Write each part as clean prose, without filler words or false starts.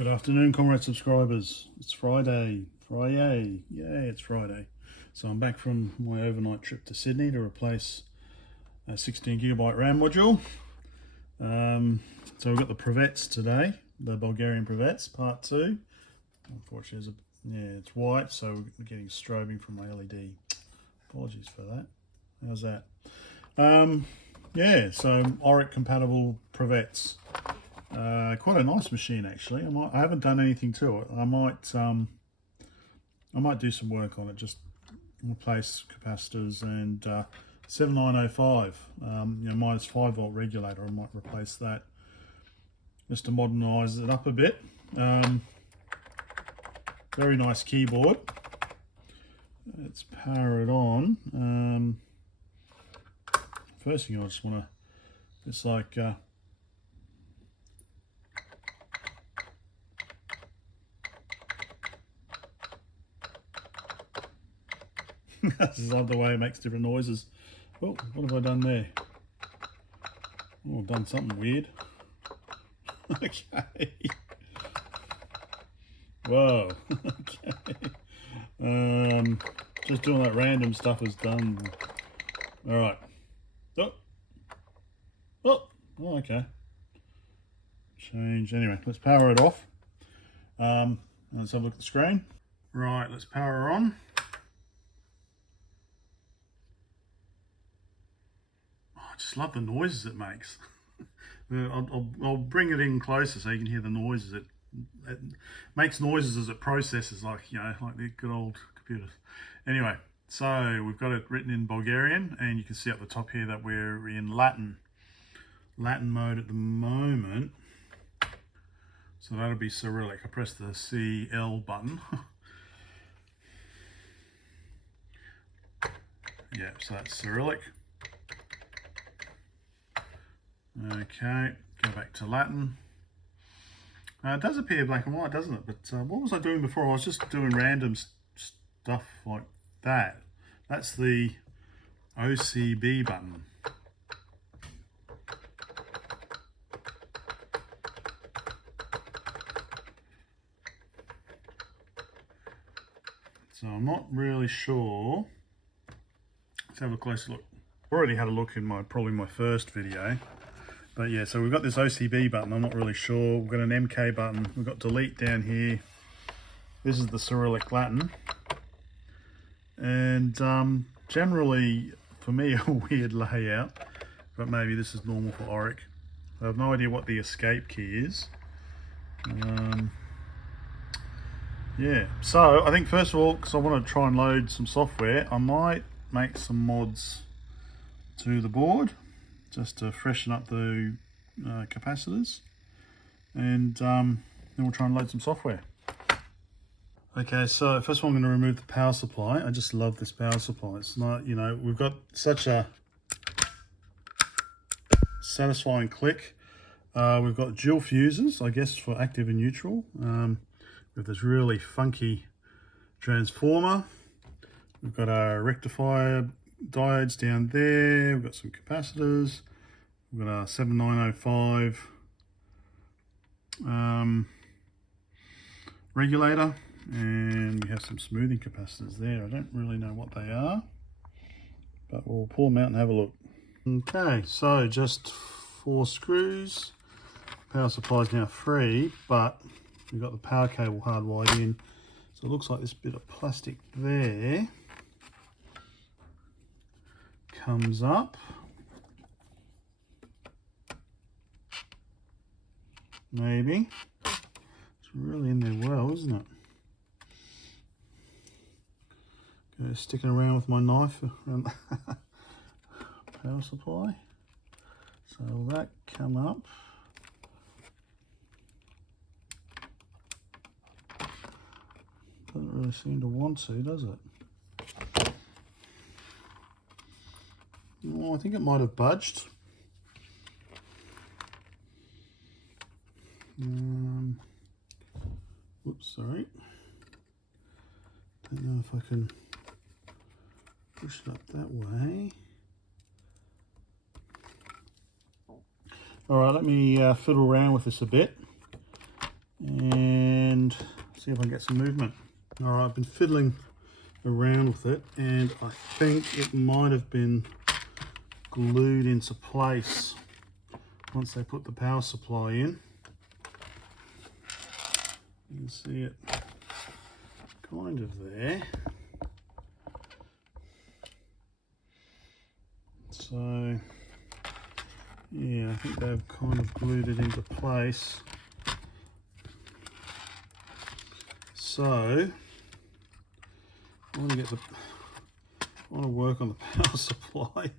Good afternoon, comrade subscribers. It's Friday. Yay, it's Friday. So I'm back from my overnight trip to Sydney to replace a 16GB RAM module. So we've got the Pravec today, the Bulgarian Pravec Part 2. Unfortunately, it's white, so we're getting strobing from my LED. Apologies for that. How's that? So Oric compatible Pravec. Quite a nice machine actually. I haven't done anything to it. I might do some work on it, just replace capacitors and 7905 minus 5 volt regulator. I might replace that just to modernize it up a bit. Very nice keyboard. Let's power it on. First thing I just want to, it's like this is like the way it makes different noises. Oh, what have I done there? Oh, I've done something weird. Okay. Whoa. Okay. Just doing that random stuff is done. All right. Oh, okay. Change. Anyway, let's power it off. Let's have a look at the screen. Right, let's power her on. I just love the noises it makes. I'll bring it in closer so you can hear the noises. It makes noises as it processes, like the good old computers. Anyway, so we've got it written in Bulgarian, and you can see up the top here that we're in Latin mode at the moment. So that'll be Cyrillic. I press the CL button. Yeah, so that's Cyrillic. Okay, go back to Latin. It does appear black and white, doesn't it? But what was I doing before? I was just doing random stuff like that. That's the OCB button. So I'm not really sure. Let's have a closer look. I've already had a look in probably my first video. But yeah, so we've got this OCB button. I'm not really sure. We've got an MK button. We've got delete down here. This is the Cyrillic Latin. And generally, for me, a weird layout. But maybe this is normal for Oric. I have no idea what the escape key is. Yeah, so I think first of all, because I want to try and load some software, I might make some mods to the board just to freshen up the capacitors, and then we'll try and load some software. Okay, so first of all I'm going to remove the power supply. I just love this power supply. It's not, we've got such a satisfying click. We've got dual fuses, I guess, for active and neutral. With this really funky transformer. We've got our rectifier diodes down there. We've got some capacitors. We've got our 7905 regulator, and we have some smoothing capacitors there. I don't really know what they are, but we'll pull them out and have a look. Okay, so just 4 screws. Power supply is now free, but we've got the power cable hardwired in, so it looks like this bit of plastic there comes up. Maybe. It's really in there well, isn't it? Okay, sticking around with my knife around the power supply. So will that come up? Doesn't really seem to want to, does it? Oh, I think it might have budged. Oops, sorry. Don't know if I can push it up that way. All right, let me fiddle around with this a bit. And see if I can get some movement. All right, I've been fiddling around with it, and I think it might have been glued into place once they put the power supply in. You can see it kind of there. So yeah, I think they've kind of glued it into place. So I want to work on the power supply.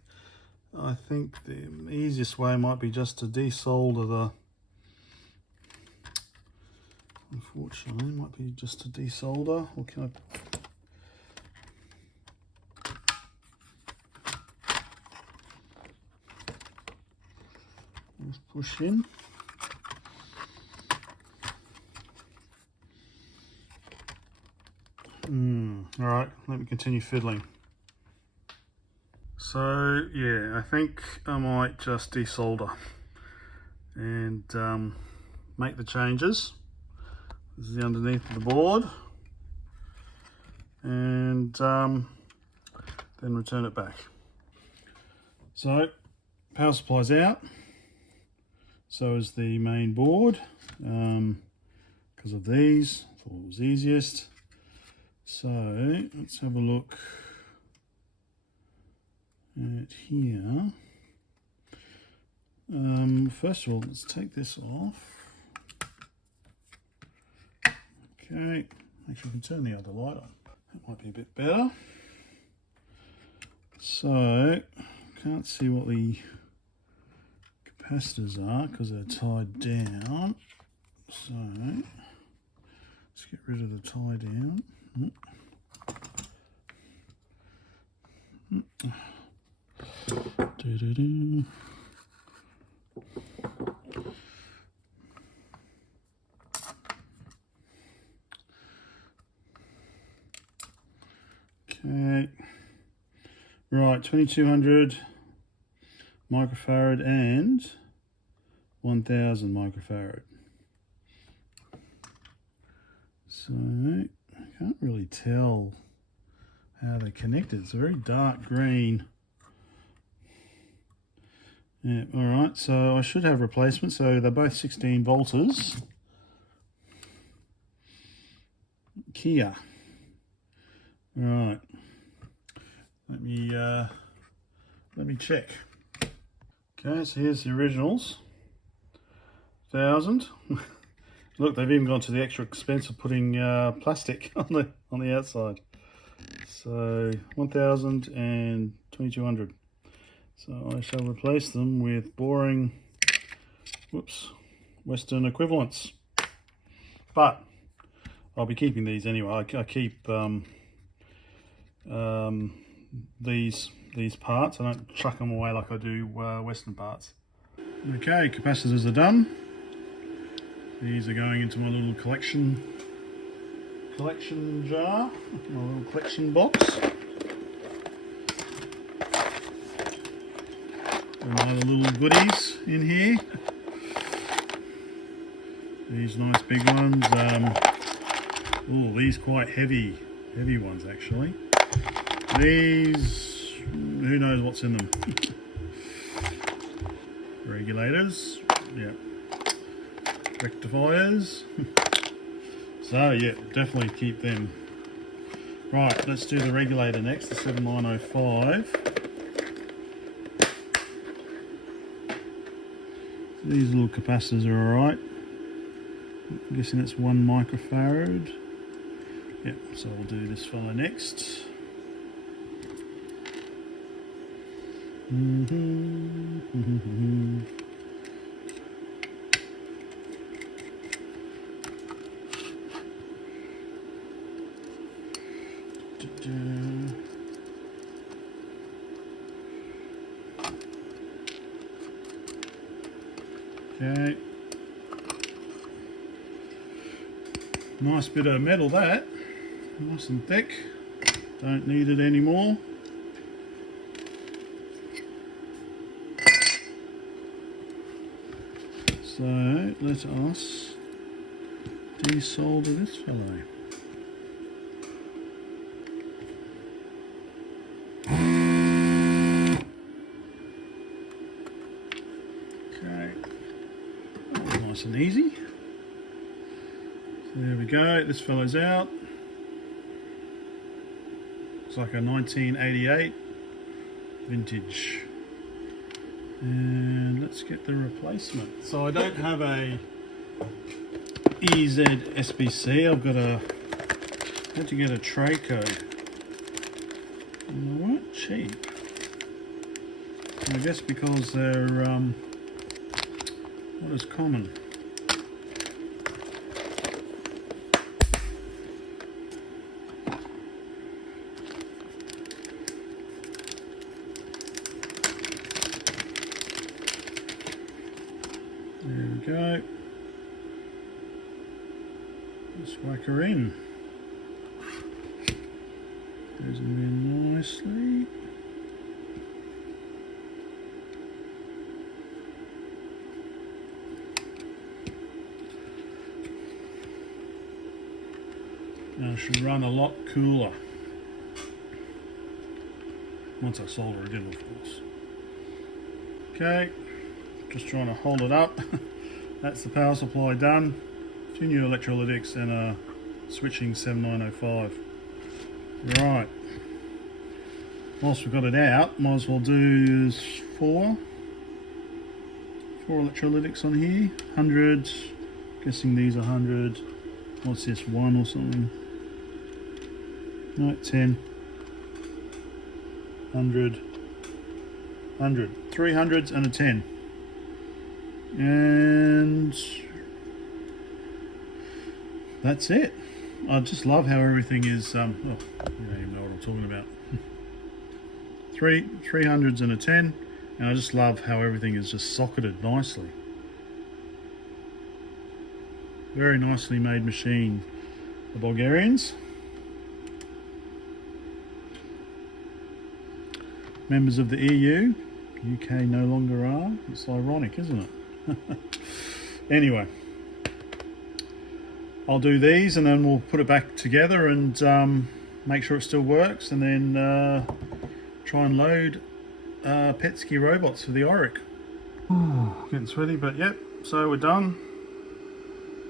I think the easiest way might be just to desolder the. Unfortunately, it might be just to desolder. Or can I? Just push in. All right, let me continue fiddling. So yeah, I think I might just desolder and make the changes. This is the underneath of the board, and then return it back. So power supply's out, so is the main board, because of these. I thought it was easiest. So let's have a look at here. First of all, let's take this off. Okay, actually I can turn the other light on. That might be a bit better. So, can't see what the capacitors are because they're tied down. So, let's get rid of the tie down. Do-do-do. Okay, right, 2200 microfarad and 1000 microfarad. So I can't really tell how they're connected. It's a very dark green. Yeah, all right, so I should have replacement. So they're both 16 volters. Kia. All right. Let me check. Okay, so here's the originals. 1000. Look, they've even gone to the extra expense of putting plastic on the outside. So 1000 and 2200. So I shall replace them with boring, Western equivalents. But I'll be keeping these anyway. I keep these parts. I don't chuck them away like I do Western parts. Okay, capacitors are done. These are going into my little collection jar, my little collection box. And my other little goodies in here. These nice big ones. Oh, these quite heavy ones actually. These, who knows what's in them. Regulators, yeah. Rectifiers. So yeah, definitely keep them. Right, let's do the regulator next, the 7905. These little capacitors are alright. I'm guessing it's 1 microfarad. Yep, so we'll do this fella next. Okay. Nice bit of metal that. Nice and thick. Don't need it anymore. So let us desolder this fellow. Okay, nice and easy. So there we go, this fellow's out. It's like a 1988 vintage. And let's get the replacement. So I don't have a EZ SBC. I've got I had to get a Traco. And they weren't cheap. I guess because they're what is common. There we go. Just whack her in. Goes in nicely. Now it should run a lot cooler. Once I solder it in, of course. Okay. Just trying to hold it up. That's the power supply done. 2 new electrolytics and a switching 7905. Right. Whilst we've got it out, might as well do four electrolytics on here. 100. Guessing these are 100. What's this? 1 or something? No, 10. 100. 100. 300s and a 10. And that's it. I just love how everything is oh, you don't even know what I'm talking about. 300s and a 10, and I just love how everything is just socketed nicely. Very nicely made machine, the Bulgarians. Members of the EU. UK no longer are. It's ironic, isn't it? Anyway, I'll do these and then we'll put it back together and make sure it still works, and then try and load PETSCII Robots for the Oric. Getting sweaty, but yep, so we're done.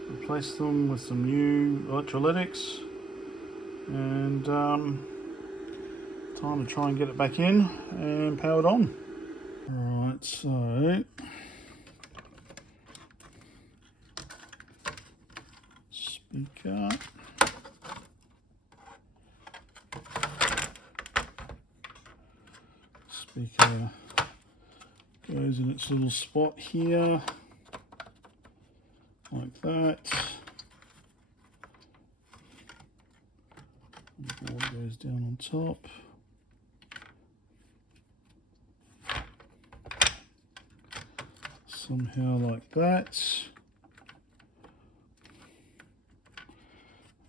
Replace them with some new electrolytics, and time to try and get it back in and power it on. Alright, so speaker, goes in its little spot here, like that. The board goes down on top. Somehow like that.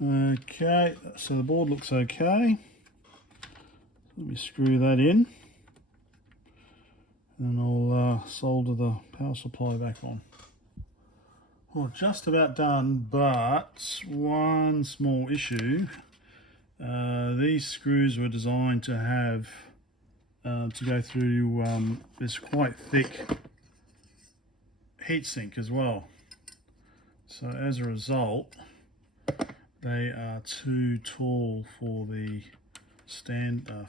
Okay, so the board looks okay. Let me screw that in, and I'll solder the power supply back on. Well, just about done, but one small issue. These screws were designed to have to go through this quite thick heatsink as well. So as a result, they are too tall for the standoff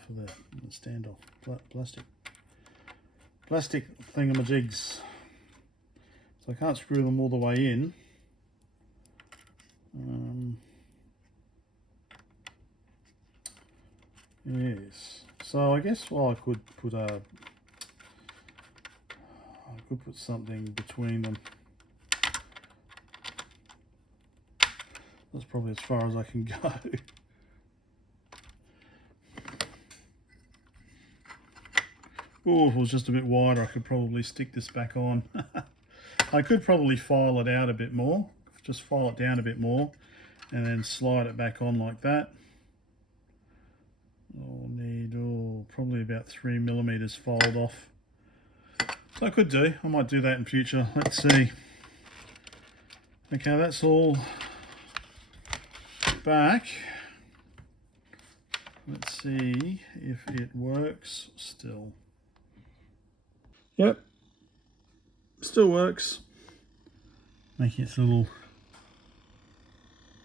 plastic thingamajigs. So I can't screw them all the way in. Yes. So I guess I could put something between them. That's probably as far as I can go. Oh, if it was just a bit wider, I could probably stick this back on. I could probably file it out a bit more, just file it down a bit more, and then slide it back on like that. I'll need probably about 3 millimeters filed off. So I could do. I might do that in future. Let's see. Okay, that's all back. Let's see if it works still. Yep, still works. Making its little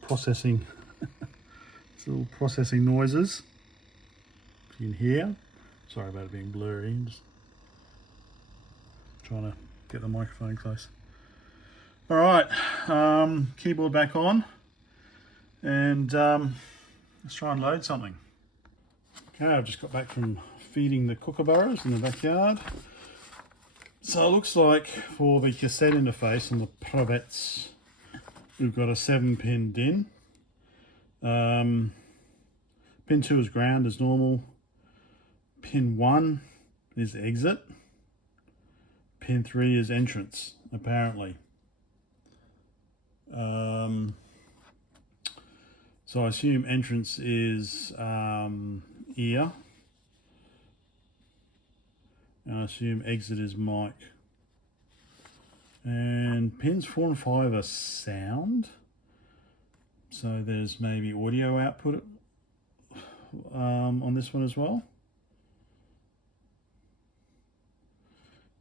processing, noises. You can hear. Sorry about it being blurry. I'm just trying to get the microphone close. All right, keyboard back on, and let's try and load something. Okay, I've just got back from feeding the kookaburras in the backyard. So it looks like for the cassette interface on the Pravec, we've got a 7-pin DIN. Pin 2 is ground as normal. Pin 1 is exit. Pin 3 is entrance, apparently. So I assume entrance is ear. And I assume exit is mic. And pins 4 and 5 are sound. So there's maybe audio output on this one as well.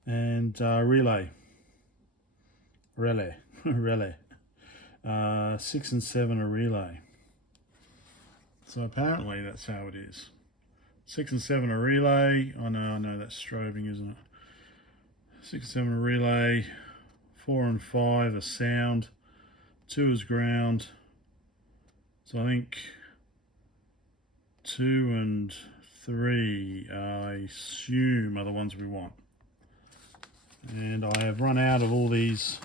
And relay. 6 and 7 are relay. So apparently that's how it is. 6 and 7 are relay. Oh no, that's strobing, isn't it? 6 and 7 are relay. 4 and 5 are sound. 2 is ground. So I think 2 and 3, I assume, are the ones we want. And I have run out of all these.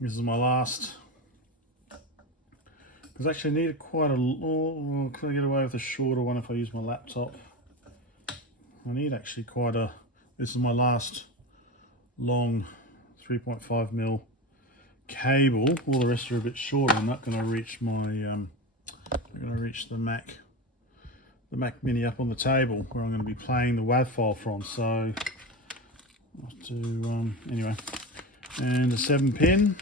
This is my last. Because actually I need quite a. Oh, can I get away with a shorter one if I use my laptop? I need actually quite a. This is my last long 3.5mm cable. All the rest are a bit shorter. I'm not going to reach my. I'm going to reach the Mac Mini up on the table where I'm going to be playing the WAV file from. So I'll have to anyway. And a 7-pin.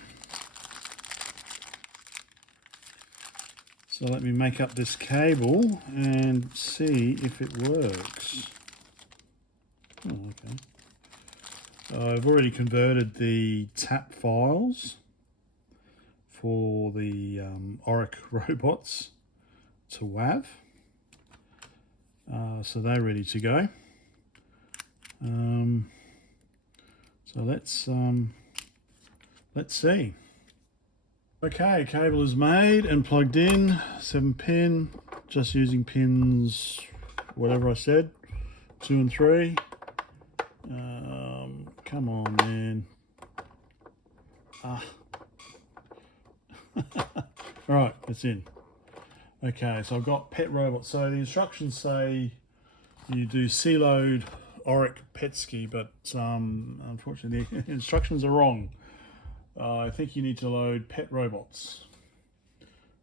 So let me make up this cable and see if it works. Oh, okay. I've already converted the tap files for the Oric Robots to WAV. So they're ready to go. So let's see. Okay, cable is made and plugged in, 7-pin, just using pins, whatever I said, 2 and 3. Come on, man. Alright, it's in. Okay, so I've got Pet Robots. So the instructions say you do C-load Oric PETSCII, but unfortunately the instructions are wrong. I think you need to load Pet Robots.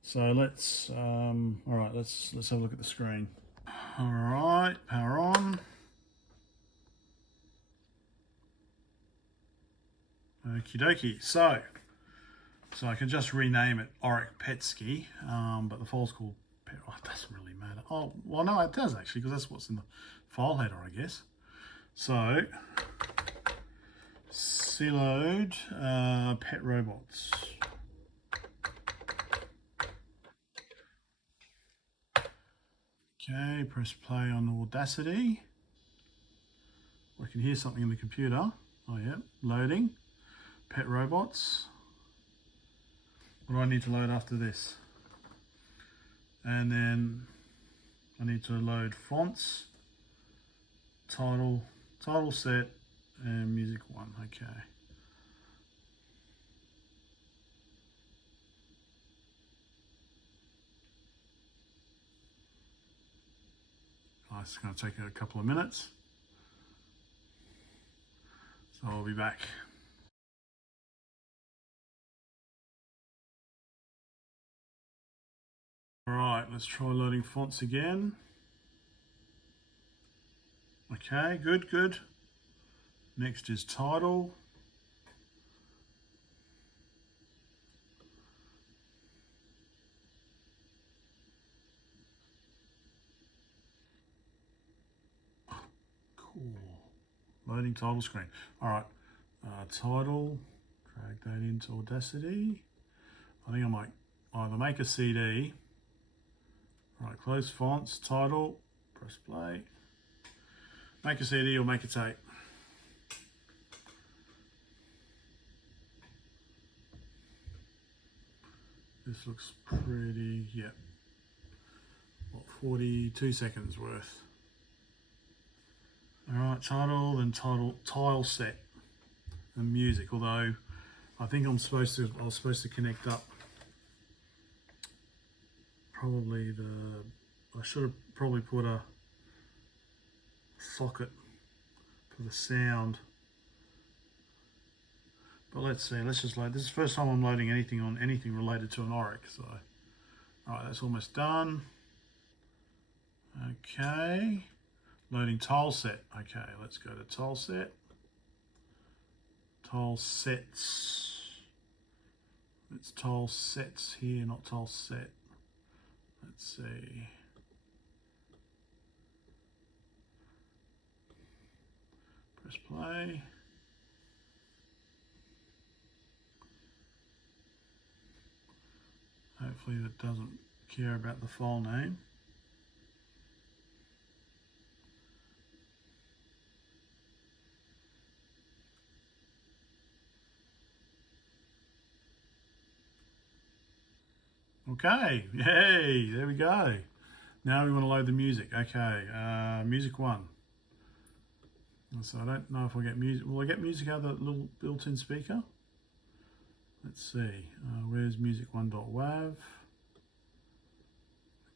So let's all right, let's have a look at the screen. All right, power on. Okie dokie. So I can just rename it Oric PETSCII, but the file's called Pet. Oh, it doesn't really matter. Oh, well, no, it does actually, because that's what's in the file header, I guess. So C-load Pet Robots. Okay, press play on Audacity. I can hear something in the computer. Oh yeah, loading. Pet Robots. What do I need to load after this? And then I need to load fonts, title set, and music 1. Okay. It's going to take a couple of minutes. So I'll be back. All right, let's try loading fonts again. Okay, good. Next is title. Loading title screen. All right, title, drag that into Audacity. I think I might either make a CD. All right, close fonts, title, press play. Make a CD or make a tape. This looks pretty, yeah. What, 42 seconds worth. All right, title, then tile set and music. Although I think I was supposed to connect up probably I should have probably put a socket for the sound. But let's see, let's just load. This is the first time I'm loading anything on anything related to an Oric. So, all right, that's almost done. Okay, loading tile set. Okay, let's go to tile set. Tile sets. It's tile sets here, not tile set. Let's see. Press play. Hopefully that doesn't care about the file name. Okay, yay, there we go. Now we want to load the music. Okay, music 1. So I don't know if I get music. Will I get music out of the little built-in speaker? Let's see. Where's music1.wav?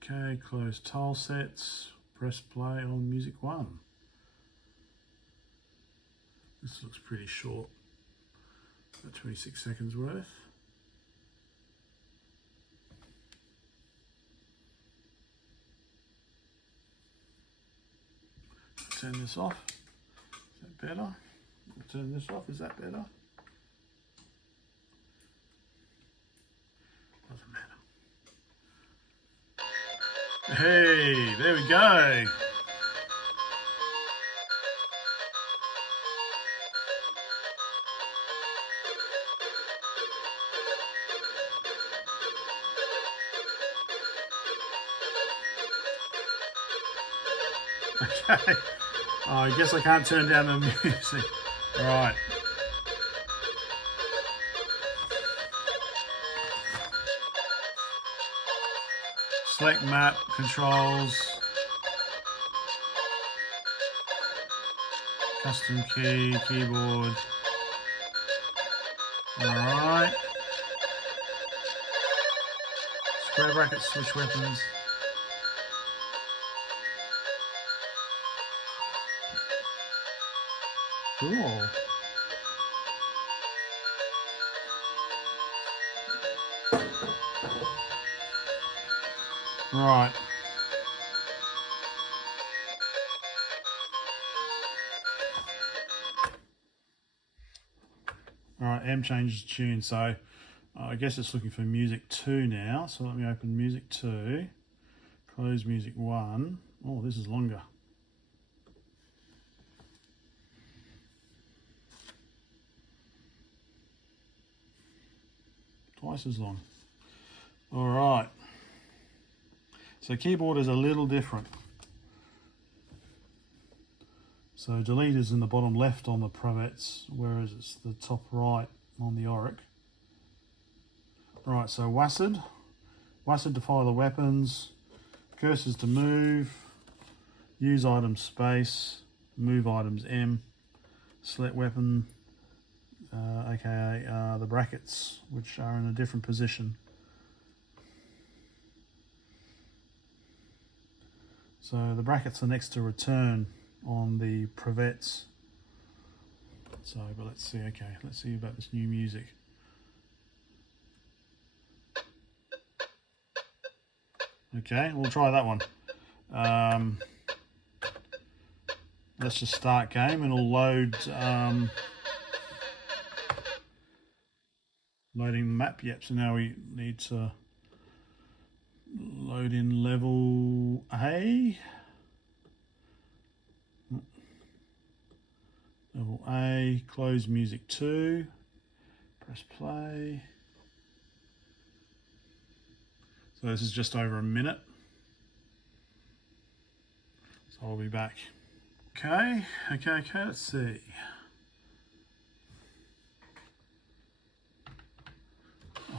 Okay, close tile sets. Press play on music 1. This looks pretty short. About 26 seconds worth. Turn this off. Is that better? Turn this off. Is that better? Doesn't matter. Hey, there we go. Okay. Oh, I guess I can't turn down the music. Right. Select map, controls, custom key, keyboard. Alright. Square bracket, switch weapons. Cool. Right. Alright, M changes tune, so I guess it's looking for music 2 now. So let me open music 2, close music 1. Oh, this is longer. Twice as long. All right. So keyboard is a little different. So delete is in the bottom left on the Pravec, whereas it's the top right on the Oric. Right, so WASD. WASD to fire the weapons. Cursors to move. Use items space. Move items M. Select weapon. aka the brackets, which are in a different position. So the brackets are next to return on the Pravec. So, but let's see, okay, let's see about this new music. Okay, we'll try that one. Let's just start game and it'll load loading the map. Yep, so now we need to load in level A. level A, close music 2, press play. So this is just over a minute. So I'll be back. Okay, let's see.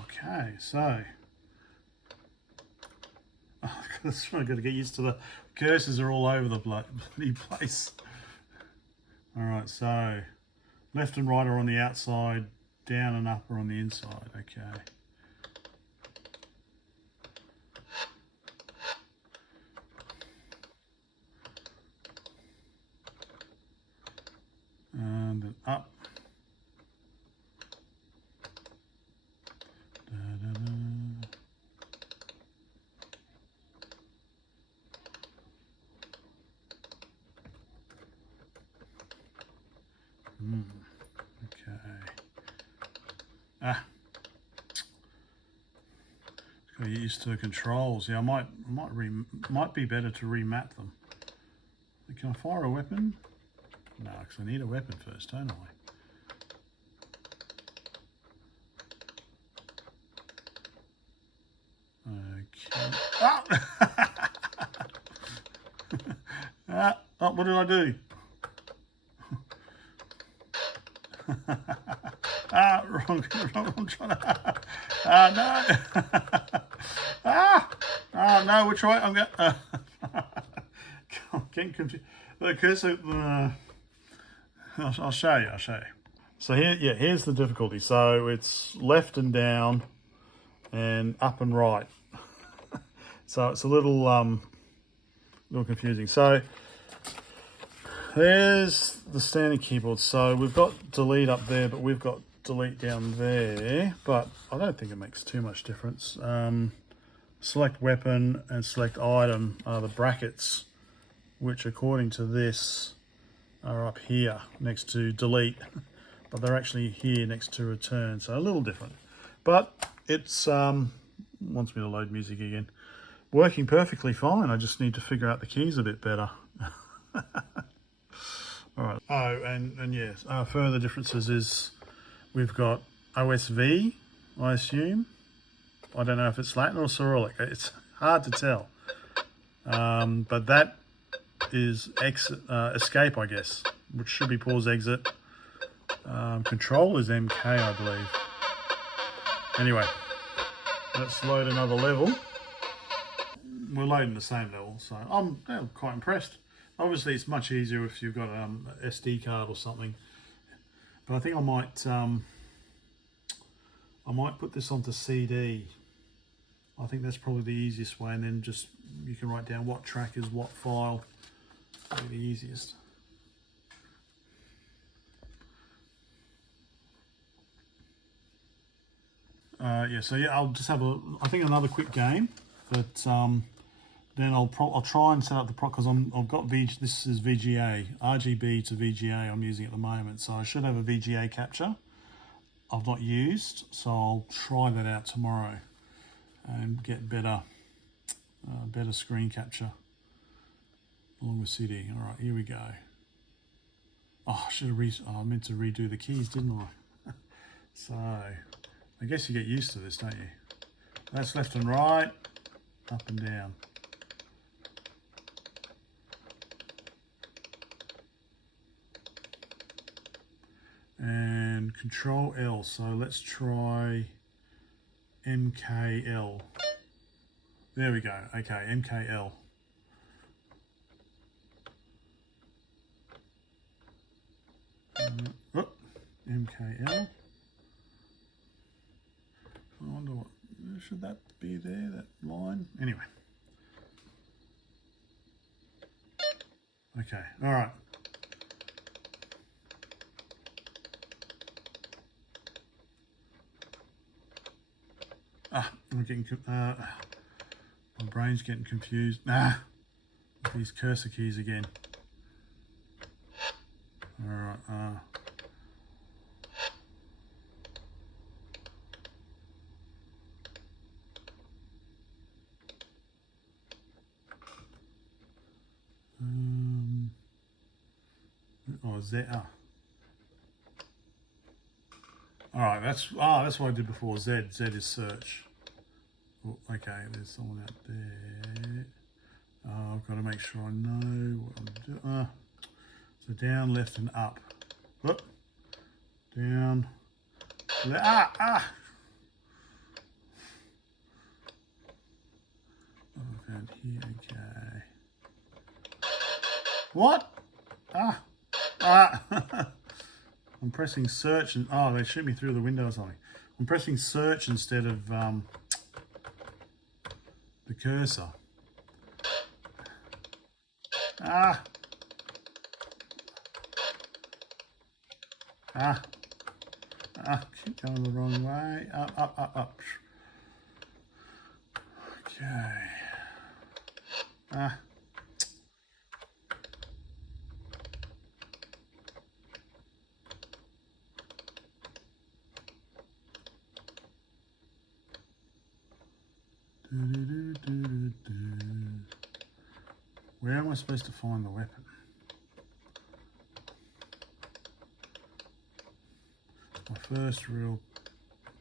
Okay, so that's what I've got to get used to. The cursors are all over the bloody place. All right, so left and right are on the outside, down and up are on the inside. Okay. And then up. Da, da, da. Okay. Just gotta get used to the controls. Yeah, might be better to remap them. Can I fire a weapon? No, because I need a weapon first, don't I? Okay. Oh, what did I do? Wrong trying to. No. No, which way? I'm going. Getting confused. Okay, so I'll show you. So here's the difficulty. So it's left and down, and up and right. So it's a little confusing. So there's the standard keyboard. So we've got delete up there, but we've got delete down there. But I don't think it makes too much difference. Select weapon and select item are the brackets, which according to this are up here next to delete, but they're actually here next to return. So a little different, but it's wants me to load music again. Working perfectly fine. I just need to figure out the keys a bit better. All right. Oh, and yes, further differences is we've got OSV, I assume. I don't know if it's Latin or Cyrillic. It's hard to tell. But that is exit, escape, I guess, which should be pause exit. Control is MK, I believe. Anyway, let's load another level. We're loading the same level, so I'm quite impressed. Obviously, it's much easier if you've got an SD card or something. But I think I might put this onto CD. I think that's probably the easiest way, and then just you can write down what track is what file. Probably the easiest. So I'll just have I think another quick game, but then I'll try and set up the because I've got this is VGA, RGB to VGA I'm using at the moment, so I should have a VGA capture I've not used, so I'll try that out tomorrow and get better screen capture along with CD. All right, here we go. Oh, I meant to redo the keys, didn't I? So I guess you get used to this, don't you? That's left and right, up and down. And Control L, so let's try MKL. There we go, okay, MKL. MKL. I wonder what, should that be there, that line? Anyway. Okay, all right. I'm getting, my brain's getting confused. These cursor keys again. All right, Z. All right, that's what I did before. Z is search. Oh, okay, there's someone out there. I've got to make sure I know what I'm doing. So down, left, and up. Whoop. Down. Oh, found here. Okay. What? I'm pressing search and they shoot me through the window or something. I'm pressing search instead of the cursor. Keep going the wrong way. Up. Okay. Where am I supposed to find the weapon? It's my first real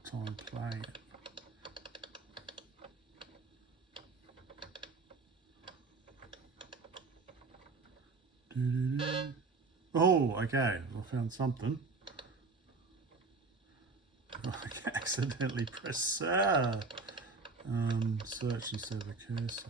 time playing it. Oh, okay. I found something. I accidentally press search instead of the cursor.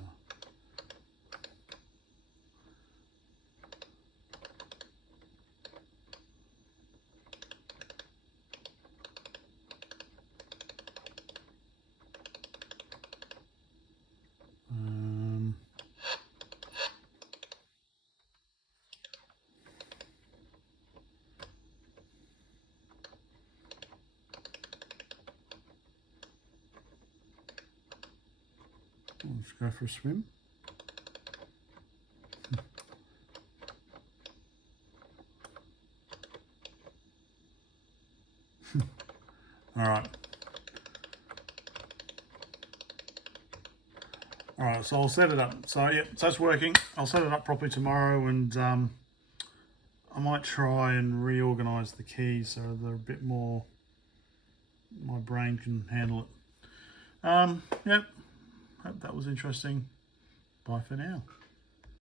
Let's go for a swim. All right, so I'll set it up. So yeah, so it's working. I'll set it up properly tomorrow, and I might try and reorganize the keys so they're a bit more, my brain can handle it. Yep. Hope that was interesting. Bye for now.